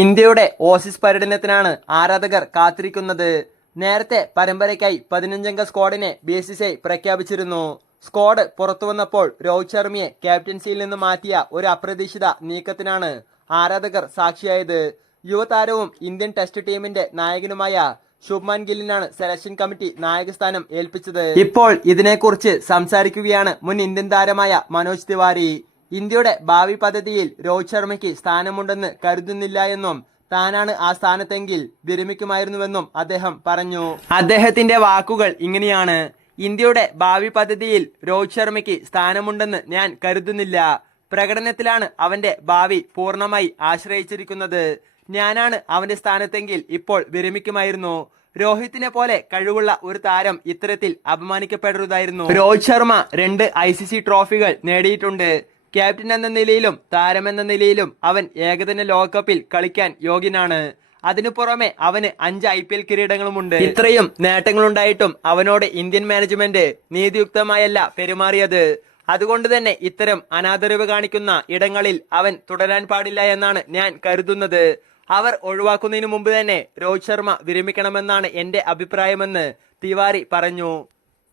ഇന്ത്യയുടെ ഓസീസ് പര്യടനത്തിനാണ് ആരാധകർ കാത്തിരിക്കുന്നത്. നേരത്തെ പരമ്പരയ്ക്കായി പതിനഞ്ചംഗ സ്ക്വാഡിനെ ബി എസ് സി പ്രഖ്യാപിച്ചിരുന്നു. സ്ക്വാഡ് പുറത്തു വന്നപ്പോൾ രോഹിത് ശർമ്മയെ ക്യാപ്റ്റൻസിയിൽ നിന്ന് മാറ്റിയ ഒരു അപ്രതീക്ഷിത നീക്കത്തിനാണ് ആരാധകർ സാക്ഷിയായത്. യുവതാരവും ഇന്ത്യൻ ടെസ്റ്റ് ടീമിന്റെ നായകനുമായ ശുഭ്മാൻ ഗില്ലിനാണ് സെലക്ഷൻ കമ്മിറ്റി നായകസ്ഥാനം ഏൽപ്പിച്ചത്. ഇപ്പോൾ ഇതിനെക്കുറിച്ച് സംസാരിക്കുകയാണ് മുൻ ഇന്ത്യൻ താരമായ മനോജ് തിവാരി. ഇന്ത്യയുടെ ഭാവി പദ്ധതിയിൽ രോഹിത് ശർമ്മയ്ക്ക് സ്ഥാനമുണ്ടെന്ന് കരുതുന്നില്ല എന്നും താനാണ് ആ സ്ഥാനത്തെങ്കിൽ വിരമിക്കുമായിരുന്നുവെന്നും അദ്ദേഹം പറഞ്ഞു. അദ്ദേഹത്തിന്റെ വാക്കുകൾ ഇങ്ങനെയാണ്. ഇന്ത്യയുടെ ഭാവി പദ്ധതിയിൽ രോഹിത് ശർമ്മയ്ക്ക് സ്ഥാനമുണ്ടെന്ന് ഞാൻ കരുതുന്നില്ല. പ്രകടനത്തിലാണ് അവന്റെ ഭാവി പൂർണമായി ആശ്രയിച്ചിരിക്കുന്നത്. ഞാനാണ് അവന്റെ സ്ഥാനത്തെങ്കിൽ ഇപ്പോൾ വിരമിക്കുമായിരുന്നു. രോഹിത്തിനെ പോലെ കഴിവുള്ള ഒരു താരം ഇത്തരത്തിൽ അപമാനിക്കപ്പെടരുതായിരുന്നു. രോഹിത് ശർമ്മ രണ്ട് ഐ ട്രോഫികൾ നേടിയിട്ടുണ്ട്. ക്യാപ്റ്റൻ എന്ന നിലയിലും താരമെന്ന നിലയിലും അവൻ ഏകദിന ലോകകപ്പിൽ കളിക്കാൻ യോഗ്യനാണ്. അതിനു പുറമെ അവന് അഞ്ച് ഐ പി എൽ കിരീടങ്ങളുമുണ്ട്. ഇത്രയും നേട്ടങ്ങളുണ്ടായിട്ടും അവനോട് ഇന്ത്യൻ മാനേജ്മെന്റ് നീതിയുക്തമായല്ല പെരുമാറിയത്. അതുകൊണ്ട് തന്നെ ഇത്തരം അനാദരവ് കാണിക്കുന്ന ഇടങ്ങളിൽ അവൻ തുടരാൻ പാടില്ല എന്നാണ് ഞാൻ കരുതുന്നത്. അവർ ഒഴിവാക്കുന്നതിന് മുമ്പ് തന്നെ രോഹിത് ശർമ്മ വിരമിക്കണമെന്നാണ് എന്റെ അഭിപ്രായമെന്ന് തിവാരി പറഞ്ഞു.